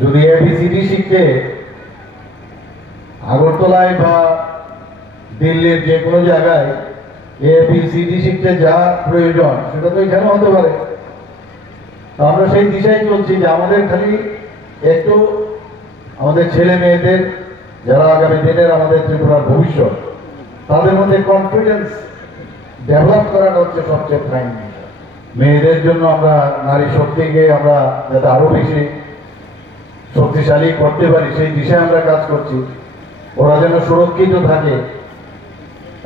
যদি এবিসিডি শিখতে আগরতলায় বা দিল্লির যে কোনো জায়গায় এবিসিডি শিখতে যা প্রয়োজন সেটা তো এখানে হতে পারে। আমরা সেই দিশায় চলছি যে আমাদের খালি একটু আমাদের ছেলে মেয়েদের, যারা আগামী দিনের আমাদের ত্রিপুরার ভবিষ্যৎ, তাদের মধ্যে কনফিডেন্স ডেভেলপ করাটা হচ্ছে সবচেয়ে প্রাইম বিষয়। মেয়েদের জন্য আমরা নারী শক্তিকে আমরা যাতে আরো বেশি শক্তিশালী করতে পারি সেই দিশায় আমরা কাজ করছি। ওরা যেন সুরক্ষিত থাকে।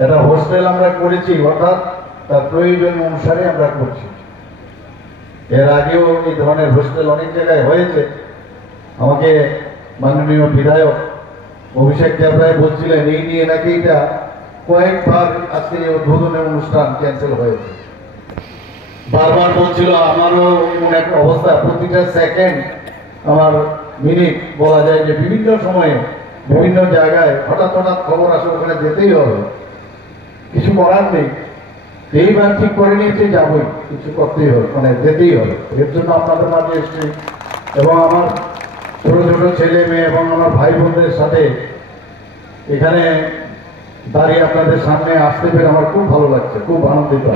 একটা হোস্টেল আমরা করেছি, অর্থাৎ তার প্রয়োজন অনুসারে আমরা করছি। এর আগেও এই ধরনের হোস্টেল অনেক জায়গায় হয়েছে। আমাকে মাননীয় বিধায়ক অভিষেক দেবরায় বলছিলেন এই নিয়ে নাকি এটা কয়েকবার আজকে এই উদ্বোধনের অনুষ্ঠান ক্যান্সেল হয়েছে। বারবার বলছিল, আমারও এমন একটা অবস্থা, প্রতিটা সেকেন্ড আমার মিনিট বলা যায় যে বিভিন্ন সময়ে বিভিন্ন জায়গায় হঠাৎ হঠাৎ খবর আসে, ওখানে যেতেই হবে, কিছু করার নেই। এইবার ঠিক করে নিয়েছে যাবই, কিছু করতেই হবে, মানে যেতেই হবে। এর জন্য আপনাদের মাঝে এসছি এবং আমার ছোট ছোট ছেলে মেয়ে এবং আমার ভাই বোনদের সাথে এখানে দাঁড়িয়ে আপনাদের সামনে আসতে পেরে আমার খুব ভালো লাগছে, খুব আনন্দিত।